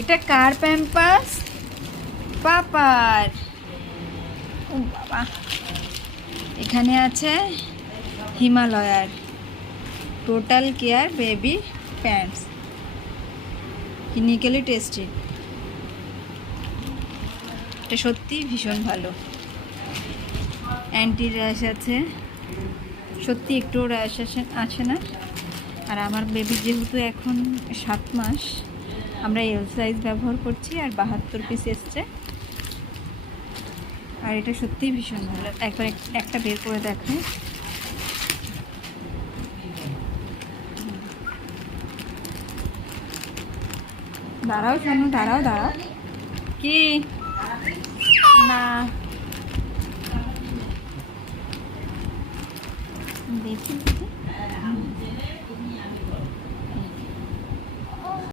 এটা কার প্যাম্পাস? পাপার। ও বাবা, এখানে আছে হিমালয়ার total care baby pants, clinically tested. এটা সত্যি ভীষণ ভালো, অ্যান্টি র্যাশ আছে, সত্যি একটুও র্যাশ আছে না। আর আমার বেবি যেহেতু এখন 7 মাস, আমরা এল সাইজ ব্যবহার করছি, আর 72 পিস এসছে। আর এটা সত্যিই ভীষণ ভালো। একবার একটা বের করে দেখায়। দাঁড়াও শোনো, দাঁড়াও কি না দেখি